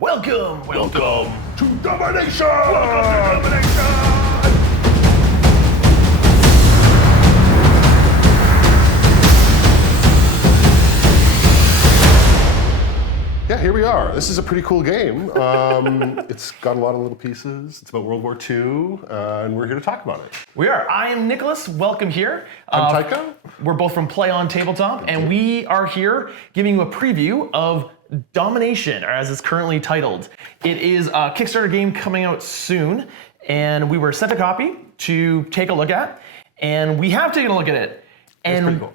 Welcome to Domination! Welcome to Domination! Yeah, here we are. This is a pretty cool game. It's got a lot of little pieces. It's about World War II, and we're here to talk about it. We are. I am Nicholas. Welcome here. I'm Tycho. We're both from Play on Tabletop, and we are here giving you a preview of Domination, or as it's currently titled. It is a Kickstarter game coming out soon, and we were sent a copy to take a look at, and we have taken a look at it. And it's pretty cool.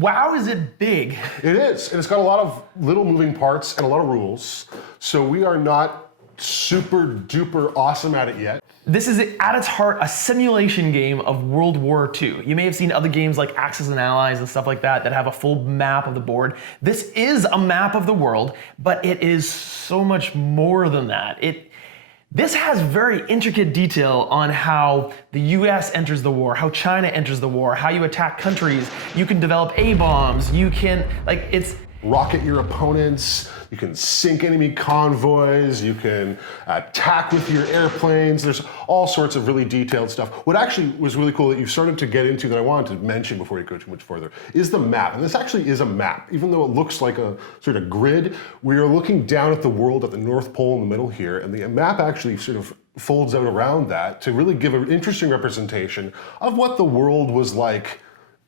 Wow, is it big? It is, and it's got a lot of little moving parts and a lot of rules, so we are not super duper awesome at it yet. This is, at its heart, a simulation game of World War II. You may have seen other games like Axis and Allies and stuff like that that have a full map of the board. This is a map of the world, but it is so much more than that. This has very intricate detail on how the US enters the war, how China enters the war, how you attack countries. You can develop A-bombs, you can, rocket your opponents, you can sink enemy convoys, you can attack with your airplanes. There's all sorts of really detailed stuff. What actually was really cool that you started to get into that I wanted to mention before you go too much further is the map. And this actually is a map. Even though it looks like a sort of grid, we are looking down at the world at the North Pole in the middle here, and the map actually sort of folds out around that to really give an interesting representation of what the world was like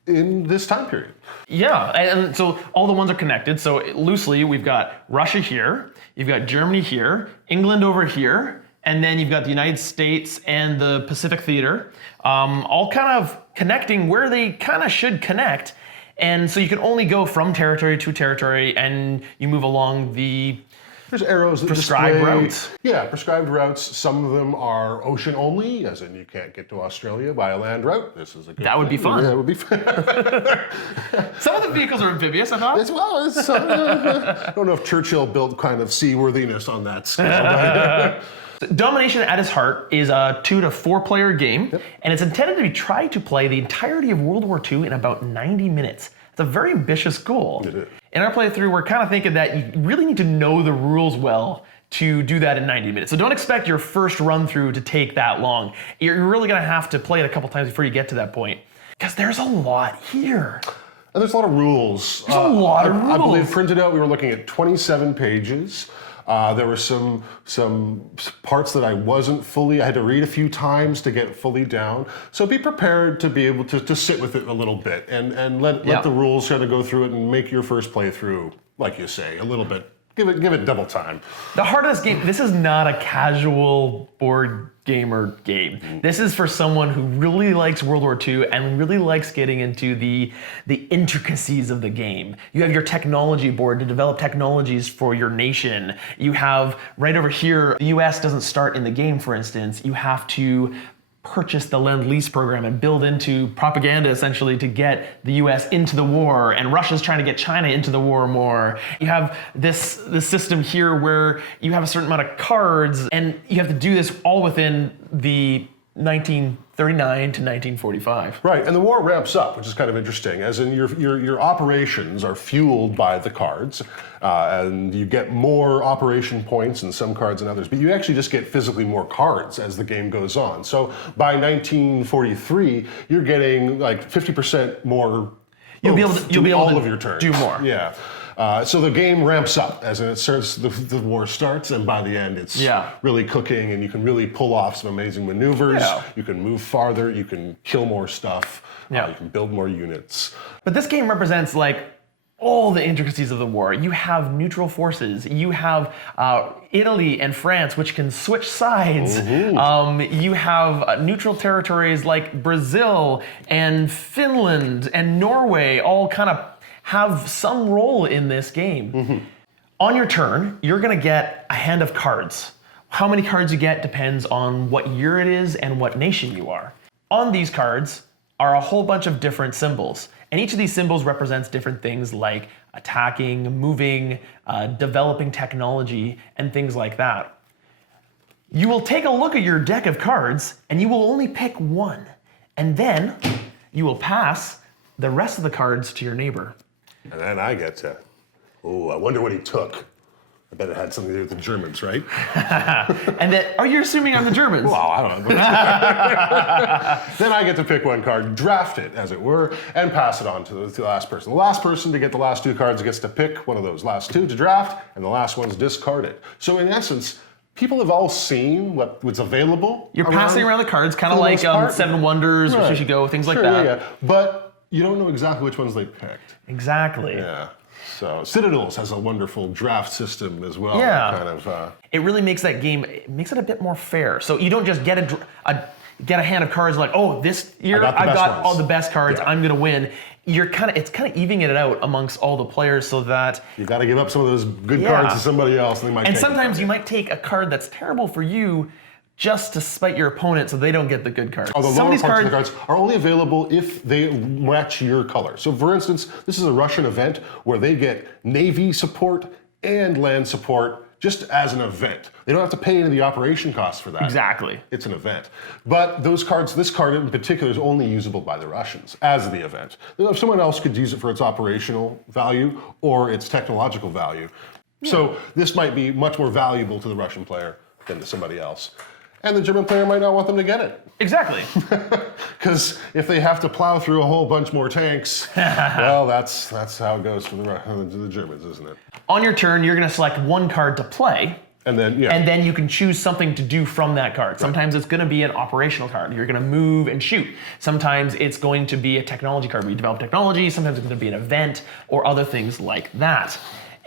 in this time period. Yeah, and so all the ones are connected. So loosely, we've got Russia here, you've got Germany here, England over here, and then you've got the United States and the Pacific Theater, all kind of connecting where they kind of should connect. And so you can only go from territory to territory, and you move along the There's arrows that prescribed display, routes. Yeah, prescribed routes. Some of them are ocean only, as in you can't get to Australia by a land route. This is a good That would be fun. Yeah, that would be fun. Some of the vehicles are amphibious, I thought. I don't know if Churchill built kind of seaworthiness on that scale. Domination at its heart is a 2 to 4 player game, and it's intended to be tried to play the entirety of World War II in about 90 minutes. It's a very ambitious goal. It is. In our playthrough, we're kind of thinking that you really need to know the rules well to do that in 90 minutes. So don't expect your first run through to take that long. You're really gonna have to play it a couple times before you get to that point, because there's a lot here. And there's a lot of rules. There's a lot of rules. I believe printed out, we were looking at 27 pages. There were some parts that I had to read a few times to get fully down. So be prepared to be able to sit with it a little bit and let the rules kind of go through it and make your first playthrough, like you say, a little bit. Give it double time. The heart of this game, this is not a casual board gamer game. This is for someone who really likes World War II and really likes getting into the intricacies of the game. You have your technology board to develop technologies for your nation. You have, right over here, the US doesn't start in the game, for instance. You have to purchase the Lend-Lease program and build into propaganda, essentially, to get the US into the war, and Russia's trying to get China into the war more. You have this system here where you have a certain amount of cards, and you have to do this all within the 1939 to 1945. Right, and the war ramps up, which is kind of interesting, as in your operations are fueled by the cards, and you get more operation points in some cards than others, but you actually just get physically more cards as the game goes on. So by 1943, you're getting like 50% more. You'll be able to all of your turns. do more. Yeah. So the game ramps up as it starts. The war starts, and by the end, it's really cooking, and you can really pull off some amazing maneuvers. Yeah. You can move farther. You can kill more stuff. You can build more units. But this game represents all the intricacies of the war. You have neutral forces. You have Italy and France, which can switch sides. You have neutral territories like Brazil and Finland and Norway, all kind of have some role in this game. On your turn, you're gonna get a hand of cards. How many cards you get depends on what year it is and what nation you are. On these cards are a whole bunch of different symbols, and each of these symbols represents different things like attacking, moving, developing technology, and things like that. You will take a look at your deck of cards, and you will only pick one, and then you will pass the rest of the cards to your neighbor. And then I get to, I wonder what he took. I bet it had something to do with the Germans, right? And then, are you assuming I'm the Germans? Well, I don't know. Then I get to pick one card, draft it, as it were, and pass it on to the last person. The last person to get the last 2 cards gets to pick one of those last 2 to draft, and the last one's discarded. So in essence, people have all seen what's available. You're passing around the cards, kind of like Seven Wonders or Sushi Go, things like that. Yeah. But you don't know exactly which ones they picked. Exactly. Yeah. So Citadels has a wonderful draft system as well. Yeah. Kind of. It really makes that game, it makes it a bit more fair. So you don't just get a hand of cards like, oh, this year I've got all the best cards, I'm gonna win. It's kind of evening it out amongst all the players so that you got to give up some of those good cards to somebody else, and they might. And sometimes you might take a card that's terrible for you just to spite your opponent so they don't get the good cards. Oh, the lower parts of the cards are only available if they match your color. So for instance, this is a Russian event where they get Navy support and land support just as an event. They don't have to pay any of the operation costs for that. Exactly. It's an event. But those cards, this card in particular, is only usable by the Russians as the event. If someone else could use it for its operational value or its technological value. Yeah. So this might be much more valuable to the Russian player than to somebody else. And the German player might not want them to get it. Exactly. Because if they have to plow through a whole bunch more tanks, well, that's how it goes for the Germans, isn't it? On your turn, you're going to select one card to play. And then, And then you can choose something to do from that card. Right. Sometimes it's going to be an operational card. You're going to move and shoot. Sometimes it's going to be a technology card where you develop technology. Sometimes it's going to be an event or other things like that.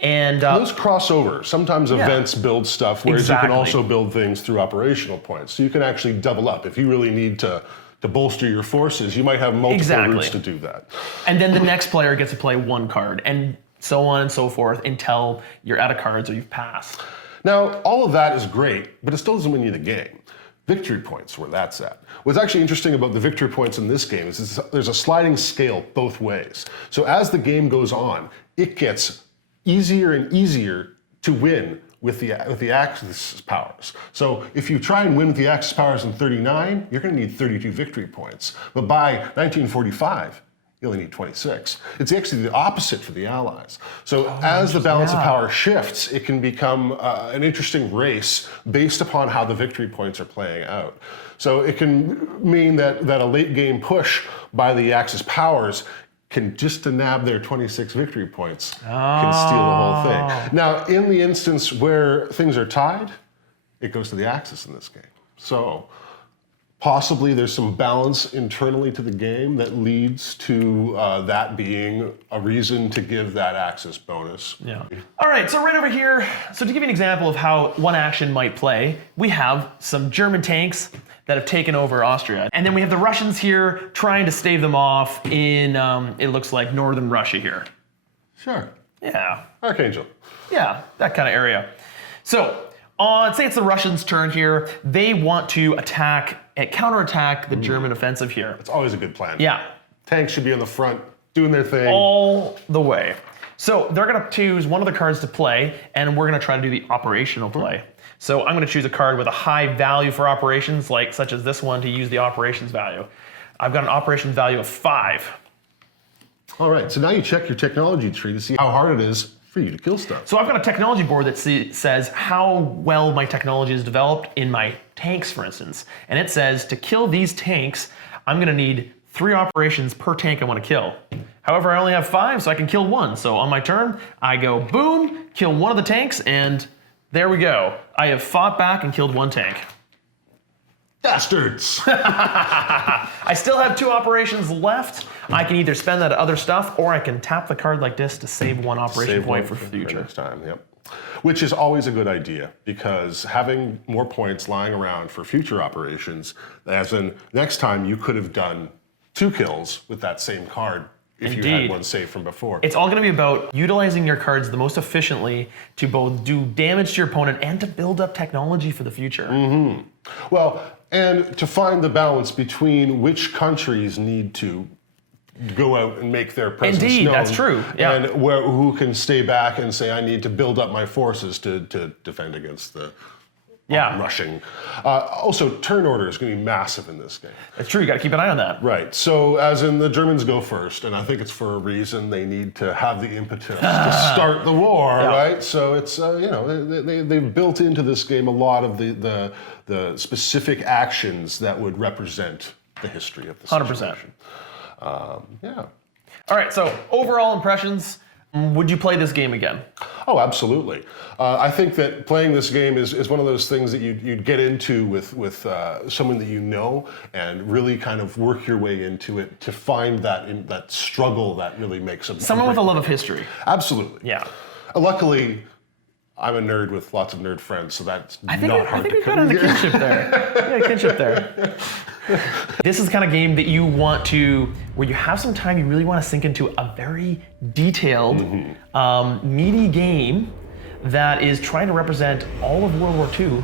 And those cross over. Sometimes events build stuff, whereas you can also build things through operational points. So you can actually double up. If you really need to bolster your forces, you might have multiple routes to do that. And then the next player gets to play one card, and so on and so forth until you're out of cards or you've passed. Now, all of that is great, but it still doesn't win you the game. Victory points, where that's at. What's actually interesting about the victory points in this game is there's a sliding scale both ways. So as the game goes on, it gets easier and easier to win with the Axis powers. So if you try and win with the Axis powers in 39, you're going to need 32 victory points. But by 1945, you only need 26. It's actually the opposite for the Allies. So as the balance of power shifts, it can become an interesting race based upon how the victory points are playing out. So it can mean that a late game push by the Axis powers can just to nab their 26 victory points can steal the whole thing. Now, in the instance where things are tied, it goes to the Axis in this game. So possibly there's some balance internally to the game that leads to that being a reason to give that Axis bonus. Yeah. All right, so right over here, so to give you an example of how one action might play, we have some German tanks that have taken over Austria. And then we have the Russians here trying to stave them off in, it looks like northern Russia here. Sure. Yeah. Archangel. Yeah, that kind of area. So, let's say it's the Russians' turn here. They want to counterattack the German offensive here. It's always a good plan. Yeah. Tanks should be on the front, doing their thing. All the way. So they're gonna choose one of the cards to play, and we're gonna try to do the operational play. So I'm going to choose a card with a high value for operations, such as this one, to use the operations value. I've got an operations value of 5. All right, so now you check your technology tree to see how hard it is for you to kill stuff. So I've got a technology board that says how well my technology is developed in my tanks, for instance. And it says to kill these tanks, I'm going to need 3 operations per tank I want to kill. However, I only have 5, so I can kill 1. So on my turn, I go boom, kill one of the tanks, and there we go. I have fought back and killed 1 tank. Bastards! I still have 2 operations left. I can either spend that to other stuff, or I can tap the card like this to save 1 operation point for future. Next time, yep. Which is always a good idea, because having more points lying around for future operations, as in next time you could have done 2 kills with that same card if you had one saved from before. It's all going to be about utilizing your cards the most efficiently to both do damage to your opponent and to build up technology for the future. Mm-hmm. Well, and to find the balance between which countries need to go out and make their presence known. That's true. Yeah. And who can stay back and say, I need to build up my forces to defend against the Yeah. rushing. Also, turn order is going to be massive in this game. It's true. You got to keep an eye on that. Right. So, as in the Germans go first, and I think it's for a reason. They need to have the impetus to start the war, right? So it's they've built into this game a lot of the specific actions that would represent the history of the 100%. Yeah. All right. So overall impressions. Would you play this game again? Oh, absolutely. I think that playing this game is one of those things that you'd get into with someone that you know and really kind of work your way into it to find that struggle that really makes someone with a love of history. Absolutely. Yeah. Luckily, I'm a nerd with lots of nerd friends, so that's not hard to come. I think we've got a kinship there. Yeah, kinship there. This is the kind of game that you want to, where you have some time, you really want to sink into a very detailed, meaty game that is trying to represent all of World War II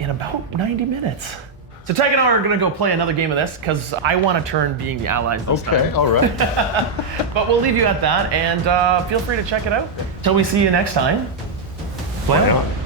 in about 90 minutes. So Tyke and I are going to go play another game of this because I want to turn being the Allies this time. Okay, all right. But we'll leave you at that, and feel free to check it out. Till we see you next time, play on.